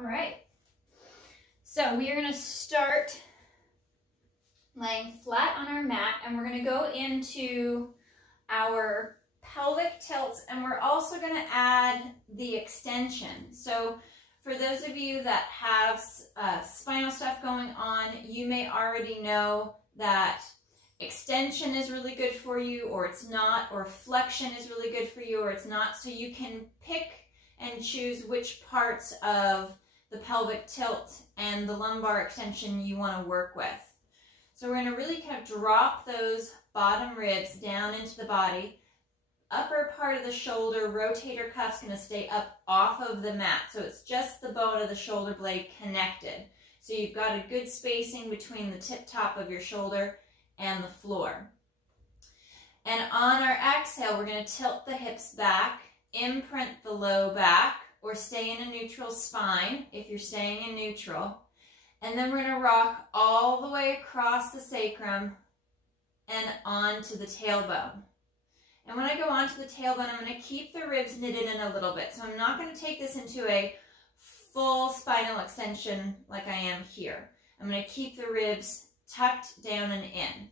All right. So we are going to start laying flat on our mat, and we're going to go into our pelvic tilts, and we're also going to add the extension. So for those of you that have spinal stuff going on, you may already know that extension is really good for you, or it's not, or flexion is really good for you, or it's not. So you can pick and choose which parts of the pelvic tilt and the lumbar extension you want to work with. So we're going to really kind of drop those bottom ribs down into the body. Upper part of the shoulder, rotator cuff's going to stay up off of the mat. So it's just the bone of the shoulder blade connected. So you've got a good spacing between the tip top of your shoulder and the floor. And on our exhale, we're going to tilt the hips back, imprint the low back, or stay in a neutral spine if you're staying in neutral. And then we're going to rock all the way across the sacrum and onto the tailbone. And when I go onto the tailbone, I'm going to keep the ribs knitted in a little bit. So I'm not going to take this into a full spinal extension like I am here. I'm going to keep the ribs tucked down and in.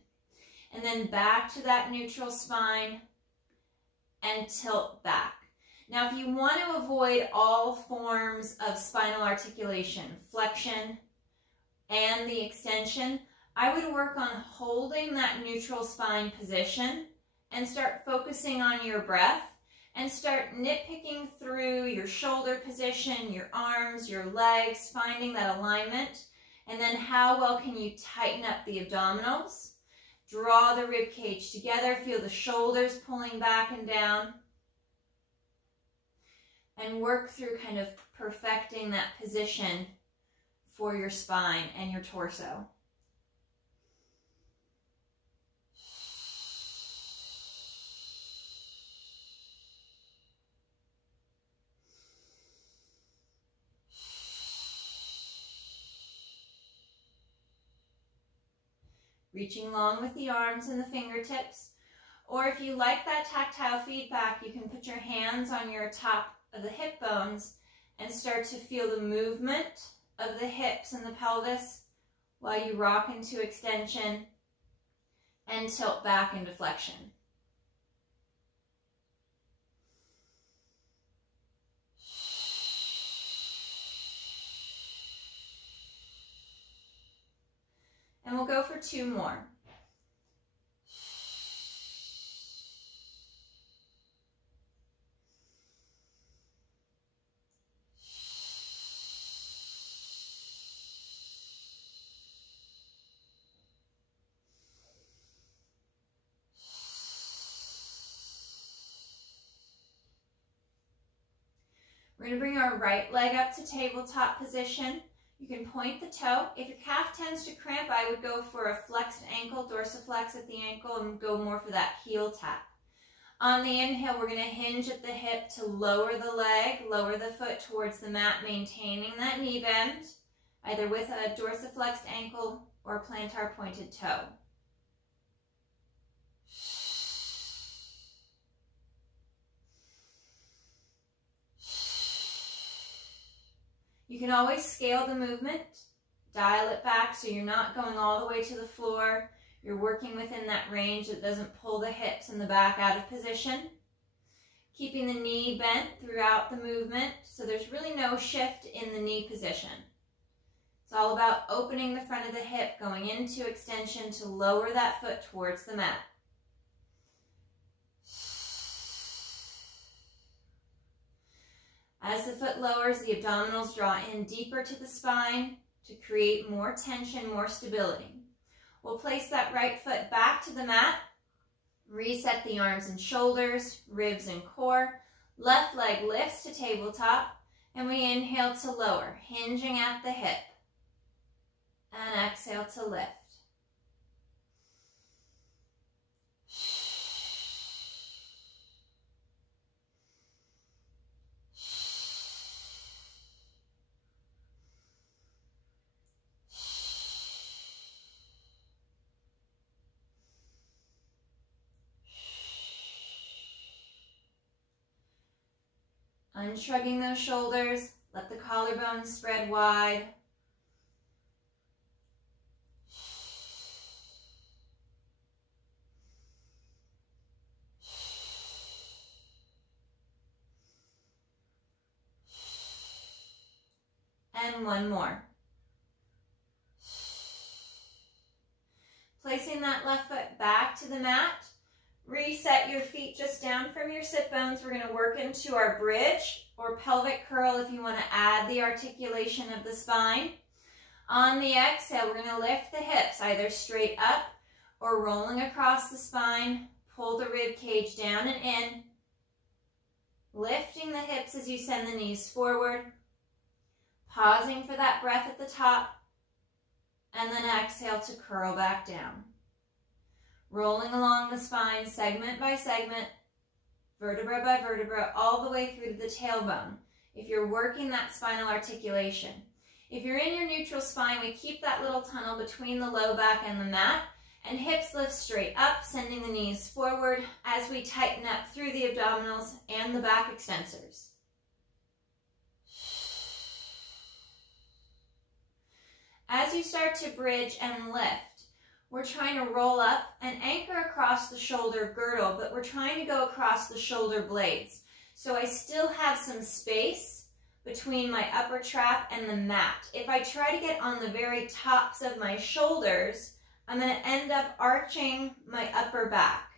And then back to that neutral spine and tilt back. Now, if you want to avoid all forms of spinal articulation, flexion, and the extension, I would work on holding that neutral spine position and start focusing on your breath and start nitpicking through your shoulder position, your arms, your legs, finding that alignment, and then how well can you tighten up the abdominals, draw the rib cage together, feel the shoulders pulling back and down, and work through kind of perfecting that position for your spine and your torso. Reaching long with the arms and the fingertips. Or if you like that tactile feedback, you can put your hands on your top of the hip bones and start to feel the movement of the hips and the pelvis while you rock into extension and tilt back into flexion. And we'll go for 2 more. We're going to bring our right leg up to tabletop position. You can point the toe. If your calf tends to cramp, I would go for a flexed ankle, dorsiflex at the ankle, and go more for that heel tap. On the inhale, we're going to hinge at the hip to lower the leg, lower the foot towards the mat, maintaining that knee bend, either with a dorsiflexed ankle or plantar pointed toe. You can always scale the movement, dial it back so you're not going all the way to the floor. You're working within that range that doesn't pull the hips and the back out of position. Keeping the knee bent throughout the movement, so there's really no shift in the knee position. It's all about opening the front of the hip, going into extension to lower that foot towards the mat. As the foot lowers, the abdominals draw in deeper to the spine to create more tension, more stability. We'll place that right foot back to the mat, reset the arms and shoulders, ribs and core. Left leg lifts to tabletop, and we inhale to lower, hinging at the hip. And exhale to lift. Unshrugging those shoulders, Let the collarbones spread wide. And one more. Placing that left foot back to the mat. Reset your feet just down from your sit bones. We're going to work into our bridge or pelvic curl if you want to add the articulation of the spine. On the exhale, we're going to lift the hips either straight up or rolling across the spine. Pull the rib cage down and in. Lifting the hips as you send the knees forward. Pausing for that breath at the top. And then exhale to curl back down. Rolling along the spine, segment by segment, vertebra by vertebra, all the way through to the tailbone, if you're working that spinal articulation. If you're in your neutral spine, we keep that little tunnel between the low back and the mat, and hips lift straight up, sending the knees forward as we tighten up through the abdominals and the back extensors. As you start to bridge and lift, we're trying to roll up and anchor across the shoulder girdle, but we're trying to go across the shoulder blades. So I still have some space between my upper trap and the mat. If I try to get on the very tops of my shoulders, I'm going to end up arching my upper back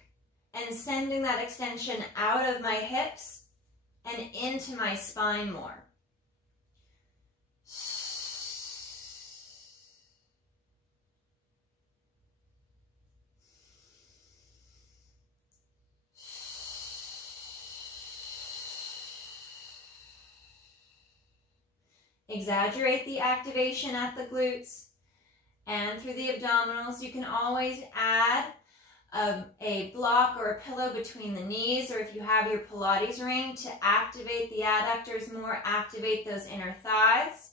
and sending that extension out of my hips and into my spine more. Exaggerate the activation at the glutes and through the abdominals. You can always add a block or a pillow between the knees, or if you have your Pilates ring, to activate the adductors more, activate those inner thighs.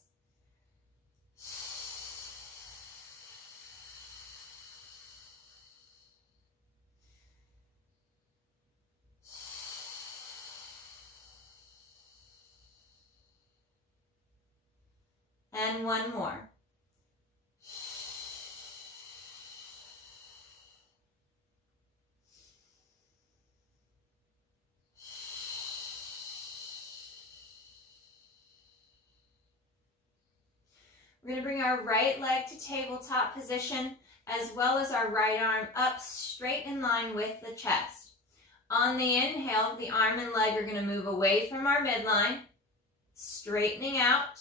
And one more. We're going to bring our right leg to tabletop position, as well as our right arm up straight in line with the chest. On the inhale, the arm and leg are going to move away from our midline, straightening out.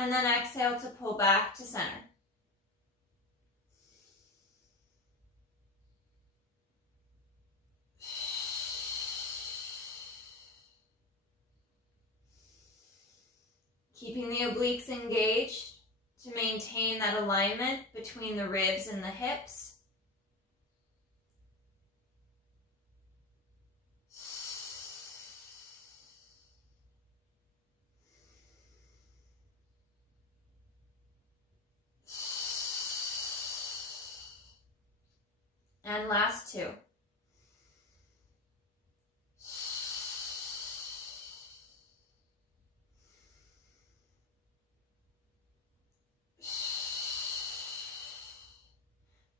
And then exhale to pull back to center. Keeping the obliques engaged to maintain that alignment between the ribs and the hips. And last two.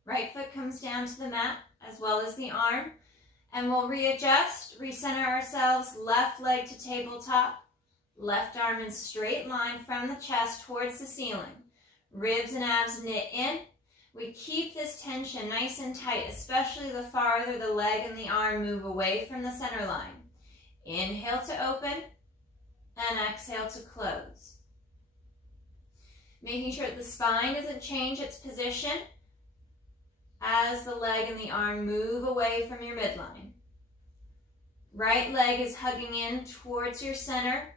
Right foot comes down to the mat as well as the arm. And we'll readjust, recenter ourselves, left leg to tabletop, left arm in straight line from the chest towards the ceiling. Ribs and abs knit in. We keep this tension nice and tight, especially the farther the leg and the arm move away from the center line. Inhale to open and exhale to close. Making sure that the spine doesn't change its position as the leg and the arm move away from your midline. Right leg is hugging in towards your center.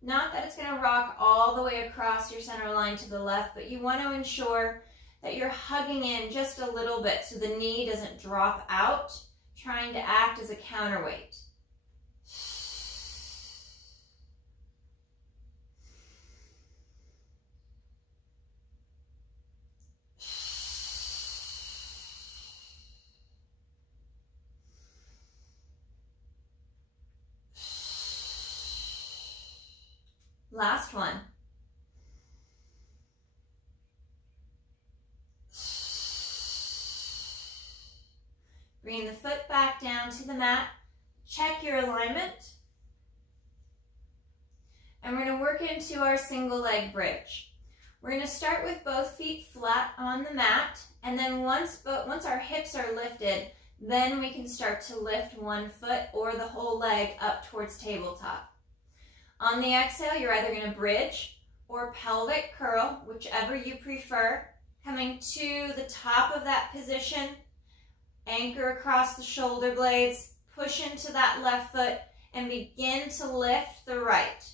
Not that it's going to rock all the way across your center line to the left, but you want to ensure that you're hugging in just a little bit so the knee doesn't drop out, trying to act as a counterweight. Last one. Bring the foot back down to the mat. Check your alignment. And we're going to work into our single leg bridge. We're going to start with both feet flat on the mat, and then once our hips are lifted, then we can start to lift one foot or the whole leg up towards tabletop. On the exhale, you're either going to bridge or pelvic curl, whichever you prefer. Coming to the top of that position, anchor across the shoulder blades, push into that left foot, and begin to lift the right,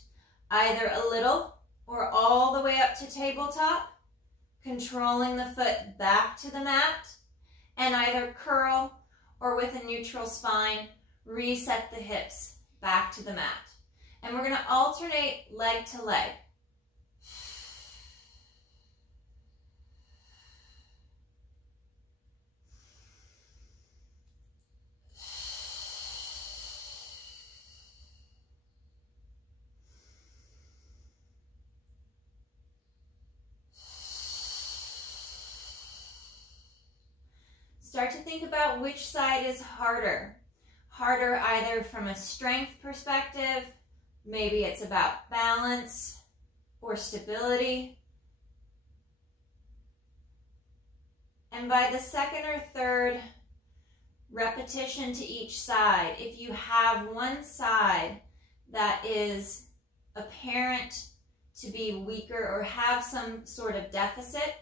either a little or all the way up to tabletop, controlling the foot back to the mat, and either curl or with a neutral spine, reset the hips back to the mat. And we're going to alternate leg to leg. Start to think about which side is harder. Harder either from a strength perspective, maybe it's about balance or stability. And by the second or third repetition to each side, if you have one side that is apparent to be weaker or have some sort of deficit,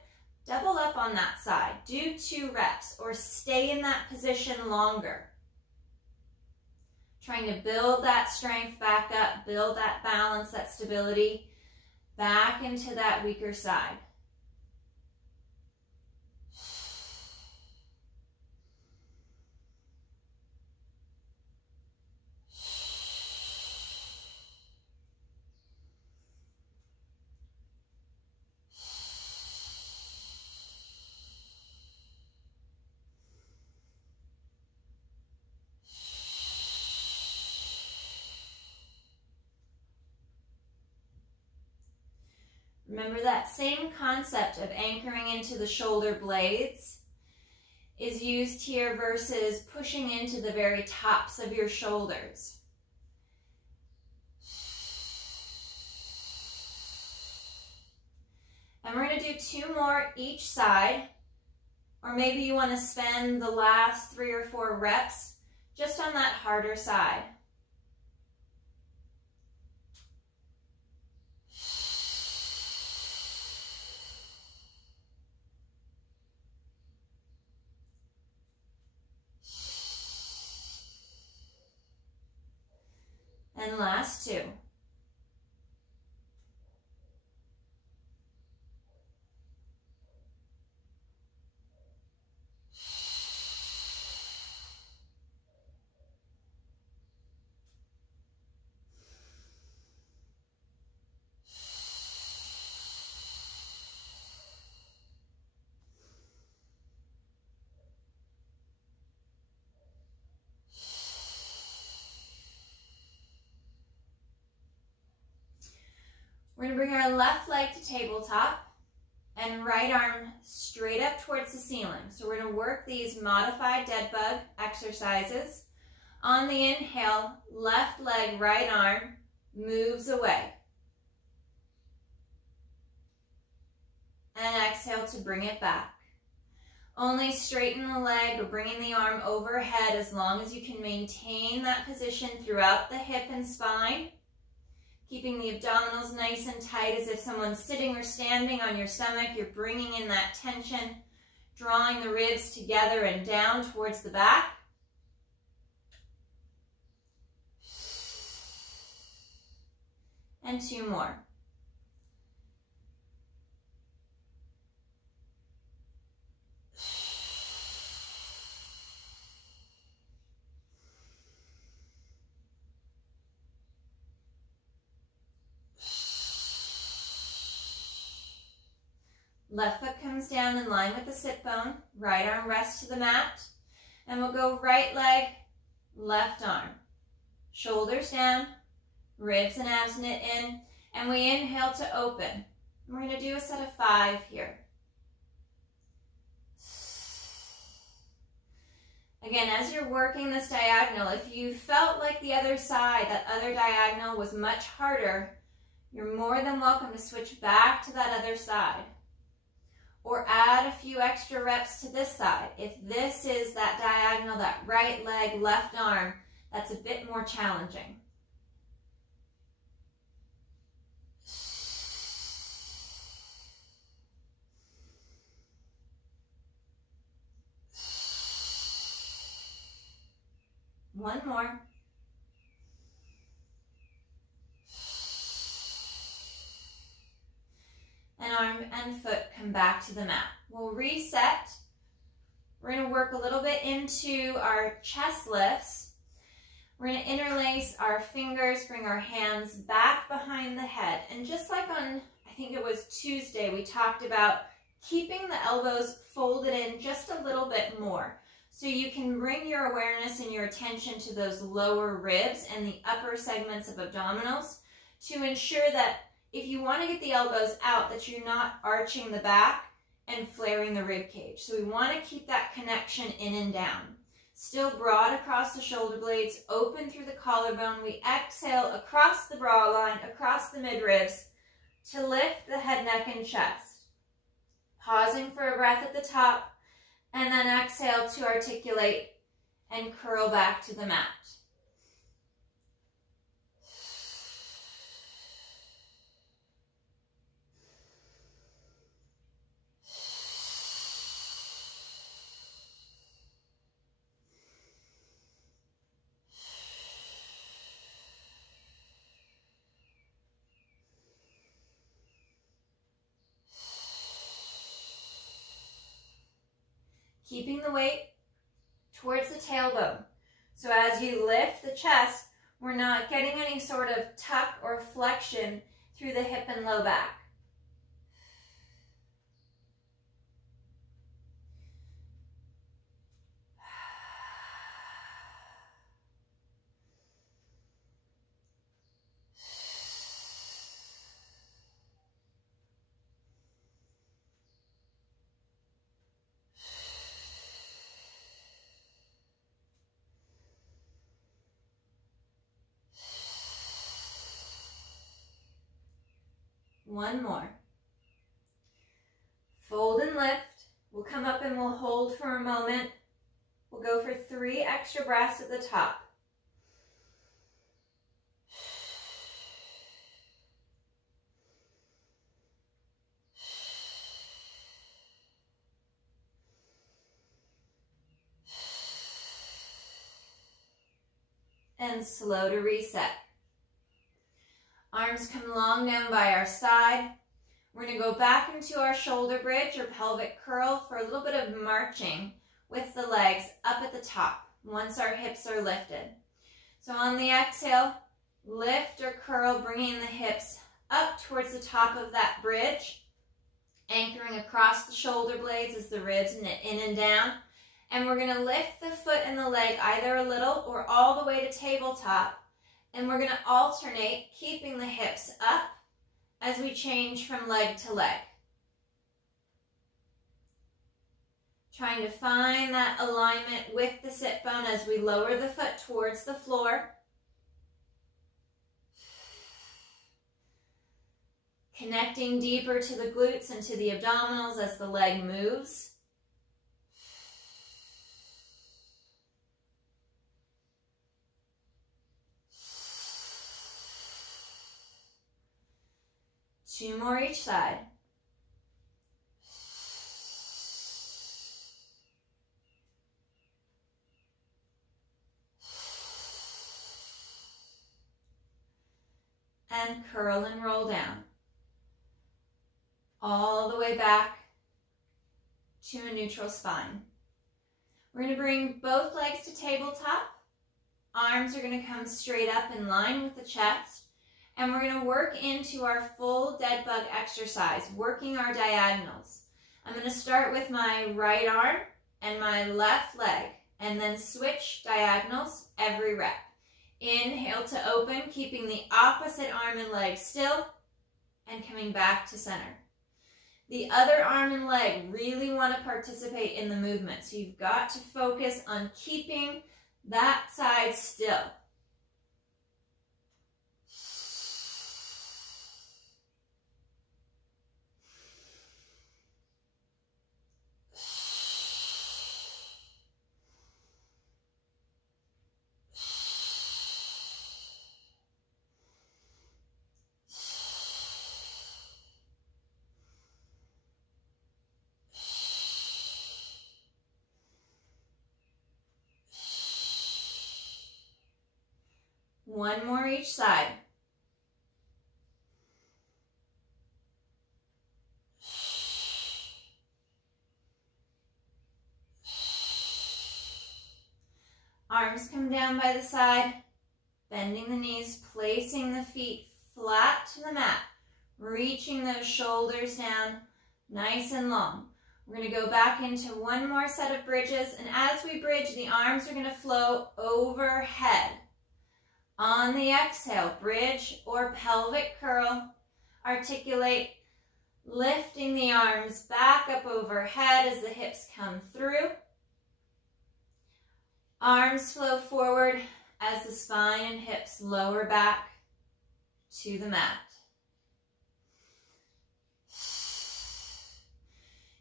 double up on that side. Do 2 reps or stay in that position longer. Trying to build that strength back up, build that balance, that stability back into that weaker side. Remember that same concept of anchoring into the shoulder blades is used here versus pushing into the very tops of your shoulders. And we're going to do 2 more each side, or maybe you want to spend the last 3 or 4 reps just on that harder side. And last 2. We're going to bring our left leg to tabletop and right arm straight up towards the ceiling. So we're going to work these modified dead bug exercises. On the inhale, left leg, right arm moves away. And exhale to bring it back. Only straighten the leg or bringing the arm overhead as long as you can maintain that position throughout the hip and spine. Keeping the abdominals nice and tight as if someone's sitting or standing on your stomach. You're bringing in that tension, drawing the ribs together and down towards the back. And 2 more. Left foot comes down in line with the sit bone. Right arm rests to the mat. And we'll go right leg, left arm. Shoulders down, ribs and abs knit in. And we inhale to open. We're going to do a set of 5 here. Again, as you're working this diagonal, if you felt like the other side, that other diagonal was much harder, you're more than welcome to switch back to that other side. Or add a few extra reps to this side. If this is that diagonal, that right leg, left arm, that's a bit more challenging. One more. And arm and foot come back to the mat. We'll reset. We're going to work a little bit into our chest lifts. We're going to interlace our fingers, bring our hands back behind the head. And just like on, I think it was Tuesday, we talked about keeping the elbows folded in just a little bit more. So you can bring your awareness and your attention to those lower ribs and the upper segments of abdominals to ensure that if you want to get the elbows out, that you're not arching the back and flaring the rib cage. So we want to keep that connection in and down. Still broad across the shoulder blades, open through the collarbone. We exhale across the bra line, across the midribs to lift the head, neck, and chest. Pausing for a breath at the top, and then exhale to articulate and curl back to the mat. Keeping the weight towards the tailbone. So as you lift the chest, we're not getting any sort of tuck or flexion through the hip and low back. One more. Fold and lift. We'll come up and we'll hold for a moment. We'll go for 3 extra breaths at the top. And slow to reset. Arms come long down by our side. We're going to go back into our shoulder bridge or pelvic curl for a little bit of marching with the legs up at the top once our hips are lifted. So on the exhale, lift or curl, bringing the hips up towards the top of that bridge, anchoring across the shoulder blades as the ribs knit in and down. And we're going to lift the foot and the leg either a little or all the way to tabletop. And we're going to alternate, keeping the hips up as we change from leg to leg. Trying to find that alignment with the sit bone as we lower the foot towards the floor. Connecting deeper to the glutes and to the abdominals as the leg moves. Two more each side. And curl and roll down. All the way back to a neutral spine. We're going to bring both legs to tabletop. Arms are going to come straight up in line with the chest. And we're going to work into our full dead bug exercise, working our diagonals. I'm going to start with my right arm and my left leg, and then switch diagonals every rep. Inhale to open, keeping the opposite arm and leg still. and coming back to center. The other arm and leg really want to participate in the movement, so you've got to focus on keeping that side still. One more each side. Arms come down by the side, bending the knees, placing the feet flat to the mat, reaching those shoulders down nice and long. We're going to go back into one more set of bridges, and as we bridge, the arms are going to flow overhead. On the exhale, bridge or pelvic curl, articulate, lifting the arms back up overhead as the hips come through. Arms flow forward as the spine and hips lower back to the mat.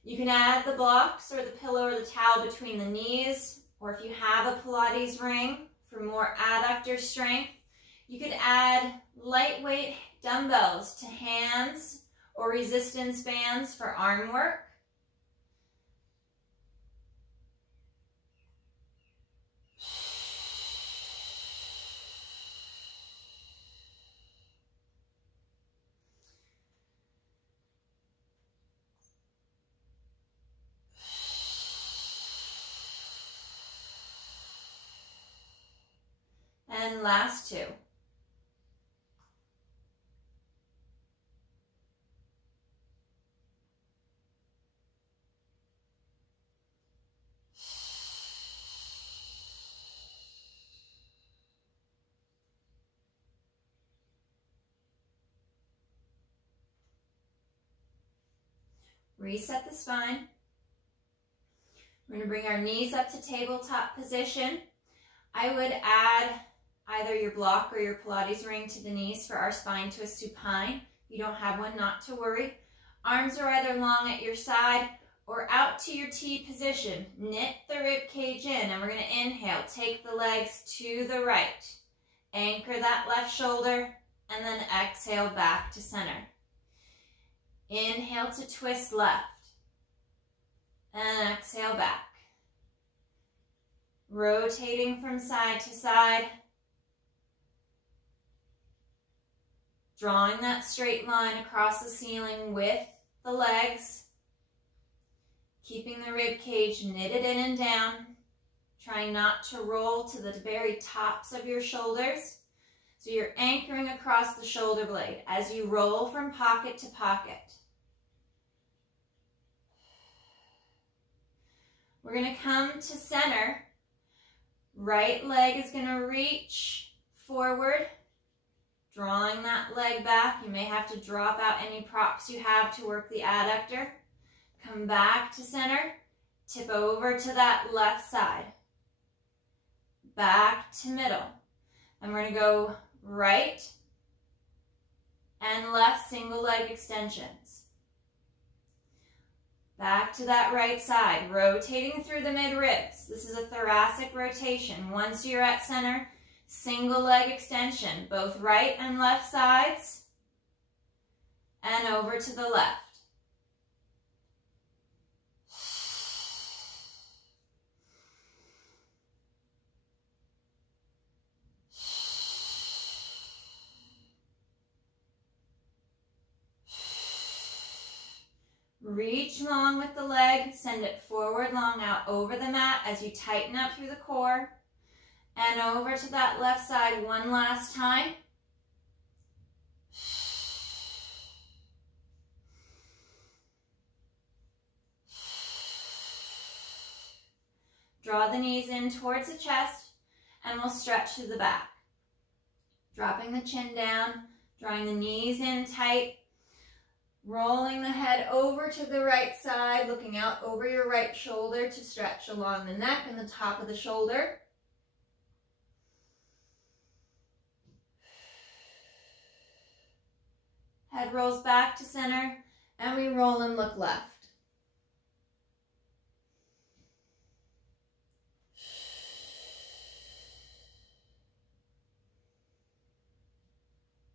You can add the blocks or the pillow or the towel between the knees, or if you have a Pilates ring for more adductor strength, you could add lightweight dumbbells to hands or resistance bands for arm work. And last two. Reset the spine. We're going to bring our knees up to tabletop position. I would add either your block or your Pilates ring to the knees for our spine to a supine. If you don't have one, not to worry. Arms are either long at your side or out to your T position. Knit the rib cage in, and we're going to inhale. Take the legs to the right. Anchor that left shoulder, and then exhale back to center. Inhale to twist left, and exhale back. Rotating from side to side. Drawing that straight line across the ceiling with the legs. Keeping the rib cage knitted in and down. Trying not to roll to the very tops of your shoulders. So you're anchoring across the shoulder blade as you roll from pocket to pocket. We're going to come to center. Right leg is going to reach forward, drawing that leg back. You may have to drop out any props you have to work the adductor. Come back to center, tip over to that left side. Back to middle. And we're going to go right and left single leg extensions. Back to that right side, rotating through the mid-ribs. This is a thoracic rotation. Once you're at center, single leg extension, both right and left sides, and over to the left. Reach long with the leg, send it forward long out over the mat as you tighten up through the core. And over to that left side one last time. Draw the knees in towards the chest, and we'll stretch to the back. Dropping the chin down, drawing the knees in tight. Rolling the head over to the right side, looking out over your right shoulder to stretch along the neck and the top of the shoulder. Head rolls back to center, and we roll and look left.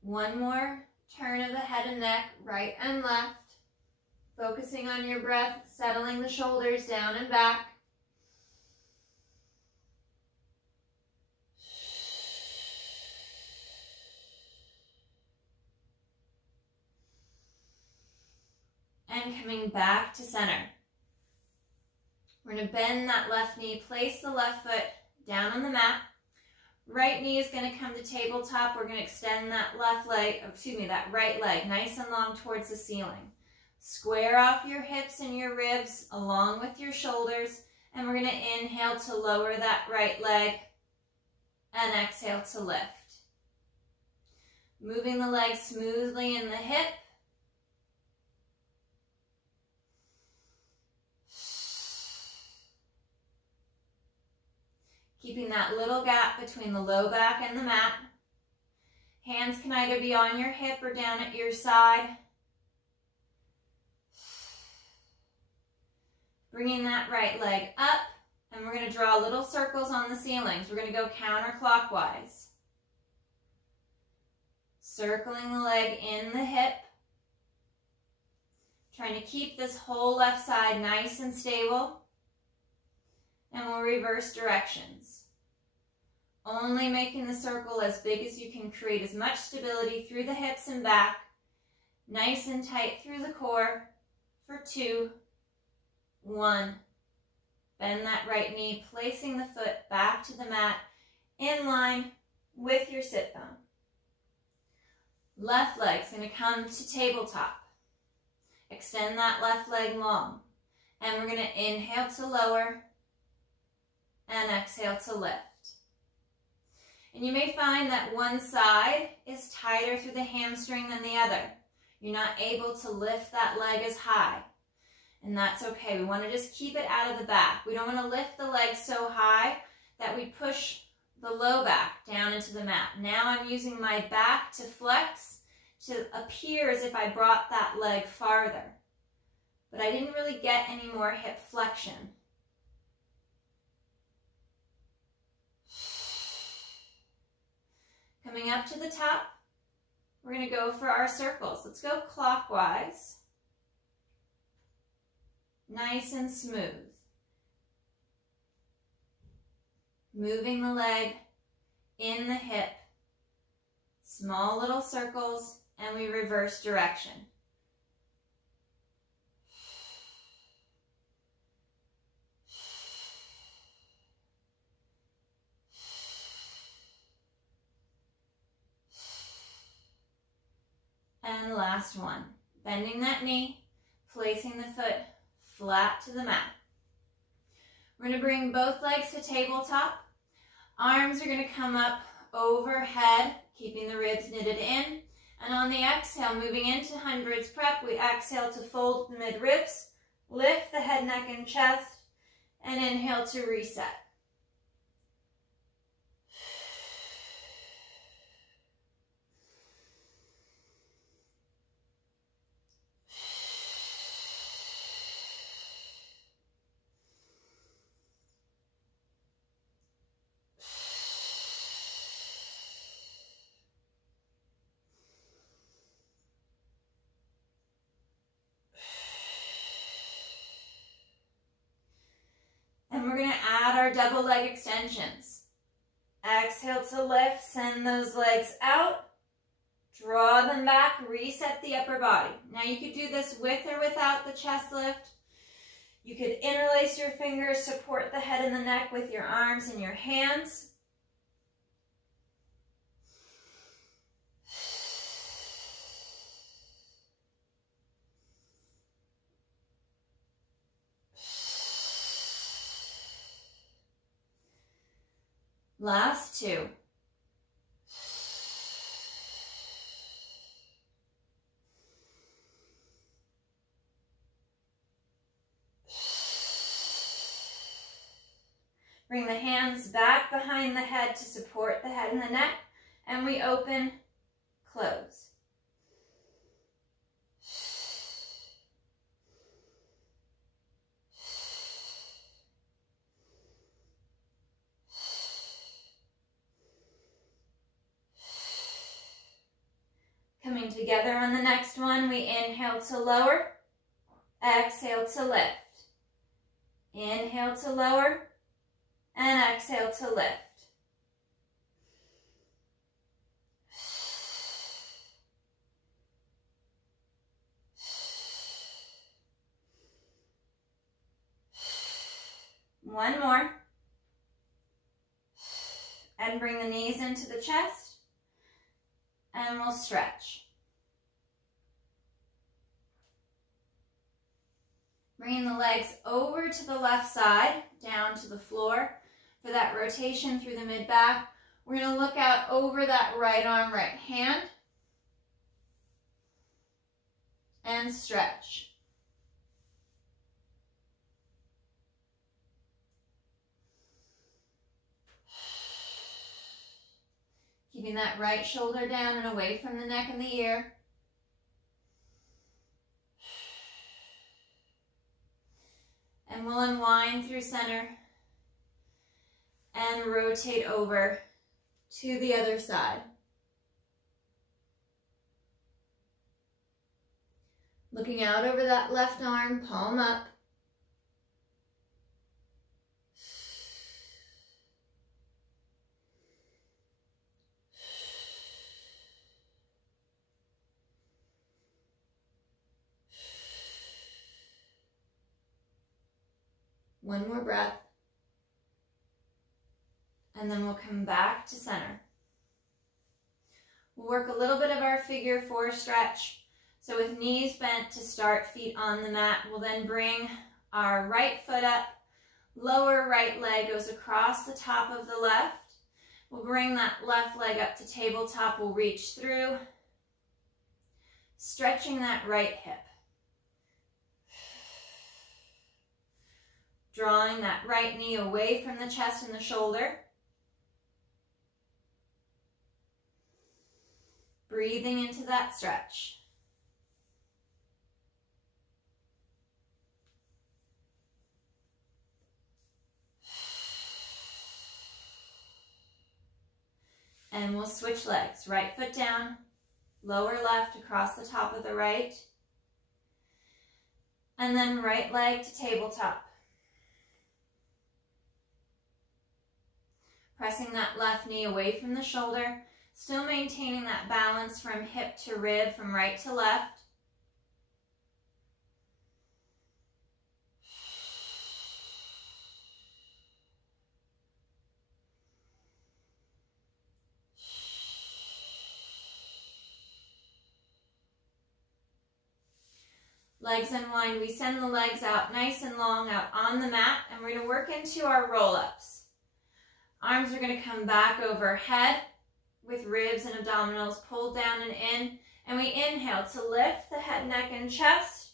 One more turn of the head and neck, right and left. Focusing on your breath, settling the shoulders down and back. And coming back to center. We're going to bend that left knee, place the left foot down on the mat. Right knee is going to come to tabletop. We're going to extend that that right leg nice and long towards the ceiling. Square off your hips and your ribs along with your shoulders, and we're going to inhale to lower that right leg and exhale to lift. Moving the leg smoothly in the hip. Keeping that little gap between the low back and the mat. Hands can either be on your hip or down at your side. Bringing that right leg up, and we're going to draw little circles on the ceilings. We're going to go counterclockwise. Circling the leg in the hip. Trying to keep this whole left side nice and stable. And we'll reverse directions. Only making the circle as big as you can, create as much stability through the hips and back. Nice and tight through the core for 2, 1. Bend that right knee, placing the foot back to the mat in line with your sit bone. Left leg's going to come to tabletop. Extend that left leg long. And we're going to inhale to lower and exhale to lift. And you may find that one side is tighter through the hamstring than the other. You're not able to lift that leg as high. And that's okay. We want to just keep it out of the back. We don't want to lift the leg so high that we push the low back down into the mat. Now I'm using my back to flex to appear as if I brought that leg farther. But I didn't really get any more hip flexion. Coming up to the top, we're going to go for our circles. Let's go clockwise. Nice and smooth. Moving the leg in the hip. Small little circles, and we reverse direction. And last one. Bending that knee, placing the foot flat to the mat. We're going to bring both legs to tabletop. Arms are going to come up overhead, keeping the ribs knitted in. And on the exhale, moving into hundreds prep, we exhale to fold the mid-ribs, lift the head, neck, and chest, and inhale to reset. And we're going to add our double leg extensions. Exhale to lift, send those legs out, draw them back, reset the upper body. Now you could do this with or without the chest lift. You could interlace your fingers, support the head and the neck with your arms and your hands. Last 2. Bring the hands back behind the head to support the head and the neck. And we open, close. Coming together on the next one, we inhale to lower, exhale to lift. Inhale to lower, and exhale to lift. One more. And bring the knees into the chest. And we'll stretch. Bringing the legs over to the left side, down to the floor for that rotation through the mid-back. We're going to look out over that right arm, right hand, and stretch. Keeping that right shoulder down and away from the neck and the ear. And we'll unwind through center and rotate over to the other side. Looking out over that left arm, palm up. One more breath. And then we'll come back to center. We'll work a little bit of our figure four stretch. So with knees bent to start, feet on the mat, we'll then bring our right foot up. Lower right leg goes across the top of the left. We'll bring that left leg up to tabletop. We'll reach through, stretching that right hip. Drawing that right knee away from the chest and the shoulder. Breathing into that stretch. And we'll switch legs. Right foot down, lower left across the top of the right. And then right leg to tabletop. Pressing that left knee away from the shoulder, still maintaining that balance from hip to rib, from right to left. Legs unwind. We send the legs out nice and long out on the mat, and we're going to work into our roll-ups. Arms are going to come back overhead with ribs and abdominals pulled down and in. And we inhale to lift the head, neck, and chest.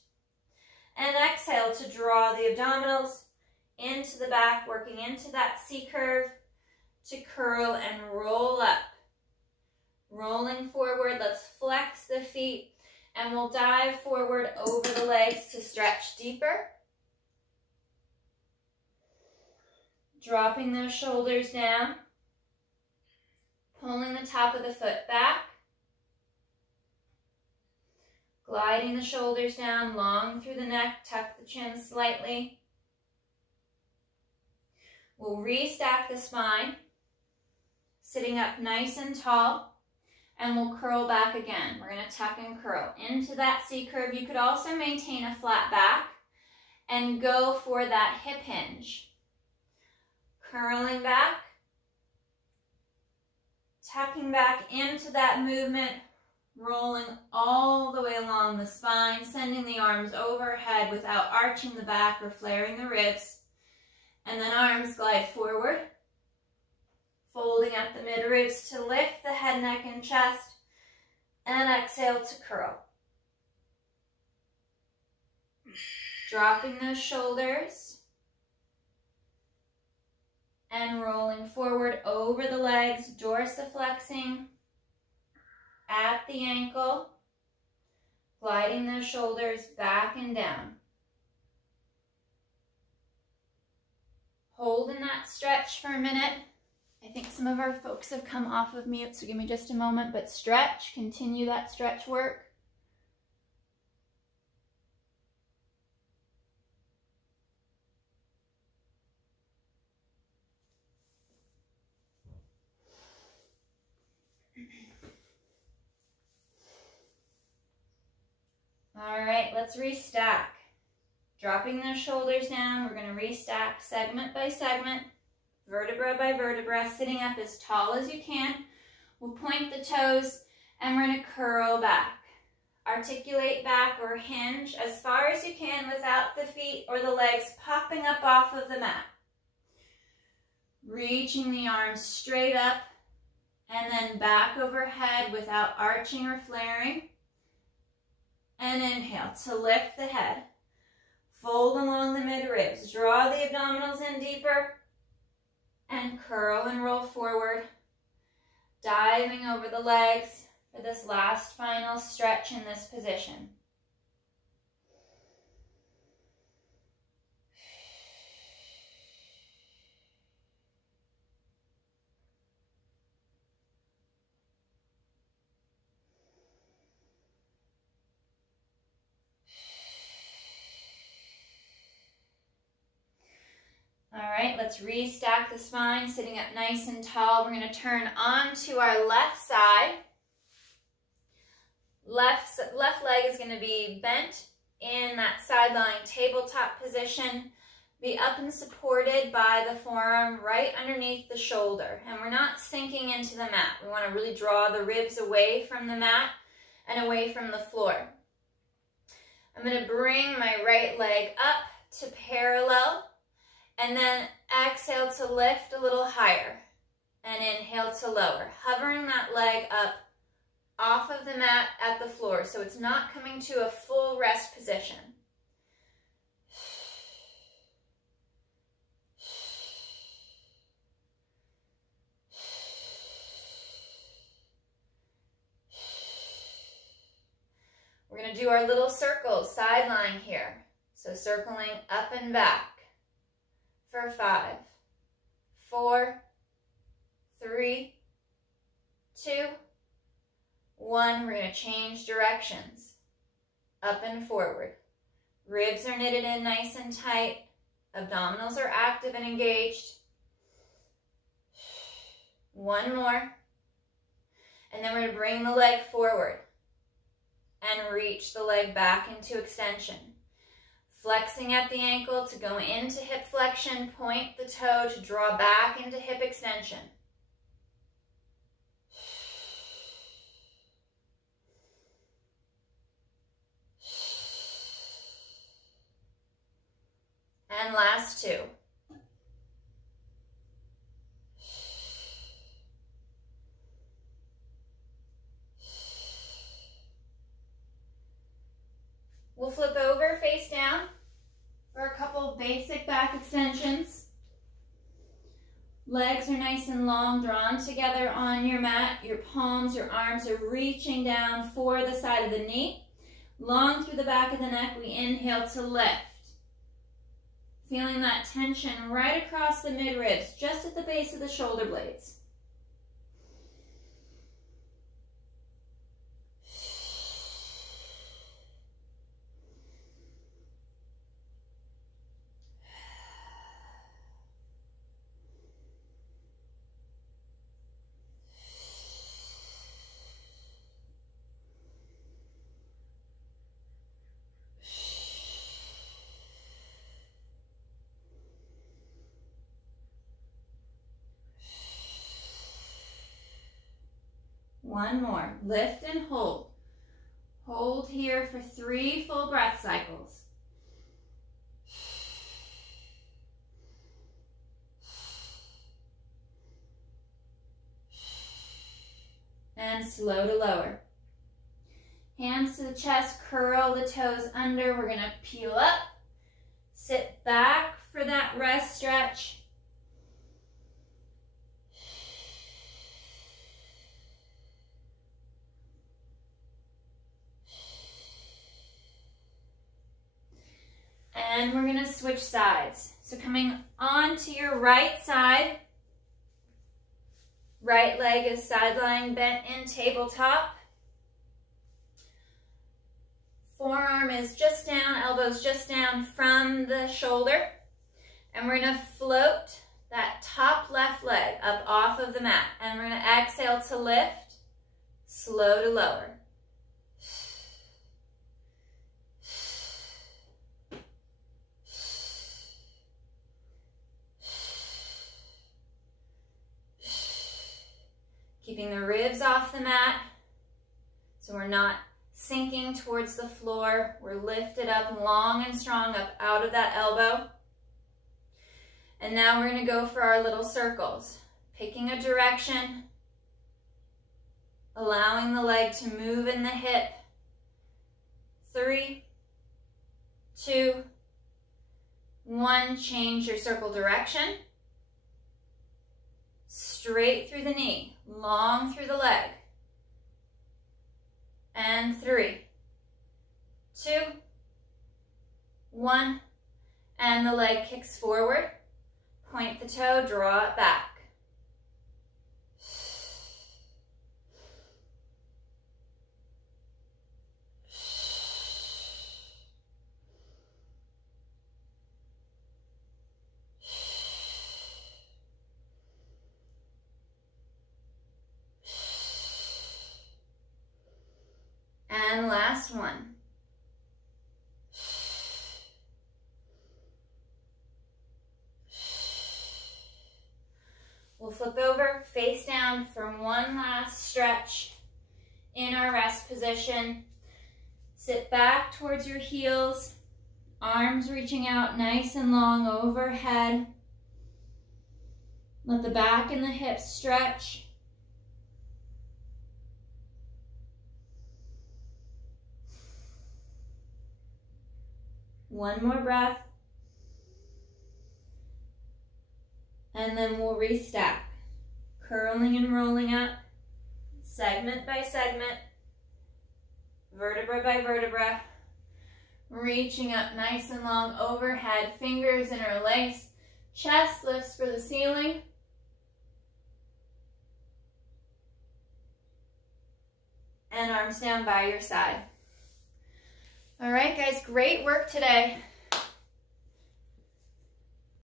And exhale to draw the abdominals into the back, working into that C curve to curl and roll up. Rolling forward, let's flex the feet. And we'll dive forward over the legs to stretch deeper. Dropping those shoulders down, pulling the top of the foot back, gliding the shoulders down, long through the neck, tuck the chin slightly. We'll restack the spine, sitting up nice and tall, and we'll curl back again. We're going to tuck and curl into that C curve. You could also maintain a flat back and go for that hip hinge. Curling back, tucking back into that movement, rolling all the way along the spine, sending the arms overhead without arching the back or flaring the ribs. And then arms glide forward, folding at the mid-ribs to lift the head, neck, and chest, and exhale to curl. Dropping those shoulders. and rolling forward over the legs, dorsiflexing at the ankle, gliding those shoulders back and down. Hold in that stretch for a minute. I think some of our folks have come off of mute, so give me just a moment, but stretch, continue that stretch work. All right, let's restack. Dropping those shoulders down, we're going to restack segment by segment, vertebra by vertebra, sitting up as tall as you can. We'll point the toes and we're going to curl back. Articulate back or hinge as far as you can without the feet or the legs popping up off of the mat. Reaching the arms straight up and then back overhead without arching or flaring. And inhale to lift the head. Fold along the mid-ribs. Draw the abdominals in deeper. And curl and roll forward. Diving over the legs for this last final stretch in this position. All right, let's restack the spine, sitting up nice and tall. We're going to turn onto our left side. Left leg is going to be bent in that side lying tabletop position. Be up and supported by the forearm right underneath the shoulder. And we're not sinking into the mat. We want to really draw the ribs away from the mat and away from the floor. I'm going to bring my right leg up to parallel. And then exhale to lift a little higher. And inhale to lower. Hovering that leg up off of the mat at the floor. So it's not coming to a full rest position. We're going to do our little circles, side lying here. So circling up and back. For 5, 4, 3, 2, 1. We're going to change directions. Up and forward. Ribs are knitted in nice and tight. Abdominals are active and engaged. One more. And then we're going to bring the leg forward and reach the leg back into extension. Flexing at the ankle to go into hip flexion, point the toe to draw back into hip extension. And last 2. We'll flip over face down for a couple of basic back extensions. Legs are nice and long, drawn together on your mat. Your palms, your arms are reaching down for the side of the knee. Long through the back of the neck, we inhale to lift. Feeling that tension right across the mid-ribs, just at the base of the shoulder blades. One more. Lift and hold. Hold here for 3 full breath cycles. And slow to lower. Hands to the chest, curl the toes under. We're going to peel up. Sit back for that rest stretch. And we're gonna switch sides. So coming on to your right side, right leg is side lying bent in tabletop. Forearm is just down, elbows just down from the shoulder. And we're gonna float that top left leg up off of the mat. And we're gonna exhale to lift, slow to lower. Keeping the ribs off the mat, so we're not sinking towards the floor. We're lifted up long and strong up out of that elbow. And now we're gonna go for our little circles, picking a direction, allowing the leg to move in the hip. 3, 2, 1, change your circle direction. Straight through the knee, long through the leg. And 3, 2, 1, and the leg kicks forward. Point the toe, draw it back. And last one. We'll flip over, face down for one last stretch in our rest position. Sit back towards your heels, arms reaching out nice and long overhead. Let the back and the hips stretch. One more breath. And then we'll restack. Curling and rolling up, segment by segment, vertebra by vertebra, reaching up nice and long overhead, fingers interlaced, chest lifts for the ceiling. And arms down by your side. All right, guys, great work today.